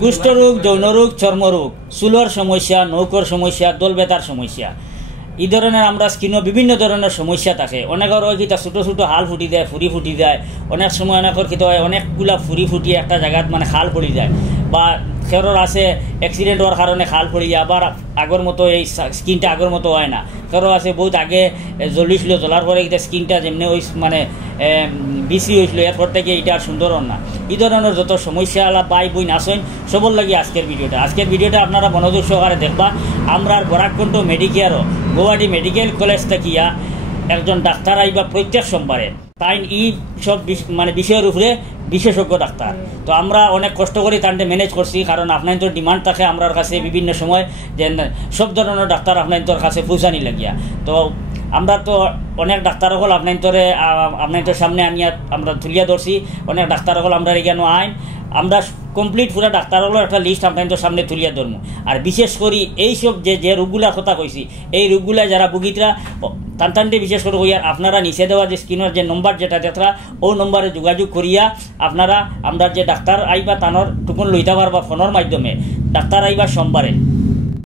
কুষ্ঠরোগ, যৌনরোগ, চর্মরোগ, চুলর সমস্যা, নৌকর সমস্যা, দল বেতার সমস্যা, এই ধরনের আমরা স্কিনও বিভিন্ন ধরনের সমস্যা থাকে। অনেকের হয় কিতা ছোটো ছোটো হাল ফুটি যায়, ফুরি ফুটি যায়, অনেক সময় অনেকের কিতা হয় অনেকগুলা ফুরি ফুটি একটা জায়গাত মানে খাল পড়ি যায়, বা খেরর আছে অ্যাক্সিডেন্ট হওয়ার কারণে খাল পড়ি যায়, আবার আগের মতো এই স্কিনটা আগের মতো হয় না। খেরর আছে বহুত আগে জ্বলিছিল, জ্বলার পরে এটা স্কিনটা যেমনি ওই মানে বিসি হয়েছিল, এরপর থেকে এটা আর সুন্দর না। এই ধরনের যত সমস্যা বাই বই নাচেন সবর লাগি আজকের ভিডিওটা আপনারা মনোযোগ সহকারে দেখবা। আমরা বরাককণ্ঠ মেডিকেয়ারও গুয়াহাটি মেডিকেল কলেজ থাকিয়া একজন ডাক্তার আইবা প্রত্যেক সোমবারে, তাই এই সব মানে বিষয়ের উপরে বিশেষজ্ঞ ডাক্তার। তো আমরা অনেক কষ্ট করে তানটা ম্যানেজ করছি, কারণ আপনার তো ডিমান্ড থাকে আমরার কাছে বিভিন্ন সময় যে সব ধরনের ডাক্তার আপনার তোর কাছে পৌঁছানি লাগিয়া। তো আমরা তো অনেক ডাক্তার হল আপনার সামনে আনিয়া আমরা তুলিয়া ধরছি, অনেক ডাক্তার হল আমরা এখানে আইন আমরা কমপ্লিট পুরা ডাক্তার হলো একটা লিস্ট আপনাদের সামনে তুলিয়া ধরবো। আর বিশেষ করে এইসব যে রোগগুলার কথা কইছি, এই রোগগুলা যারা ভুগিতরা টানটানটি বিশেষ করে হইয়ার আপনারা নিচে দেওয়া যে স্ক্রিনের যে নম্বর যেটা দেখরা ও নম্বরে যোগাযোগ করিয়া আপনারা আমরা যে ডাক্তার আইবা তানোর টুকুন লইতে পারবা ফোনের মাধ্যমে। ডাক্তার আইবা সোমবারে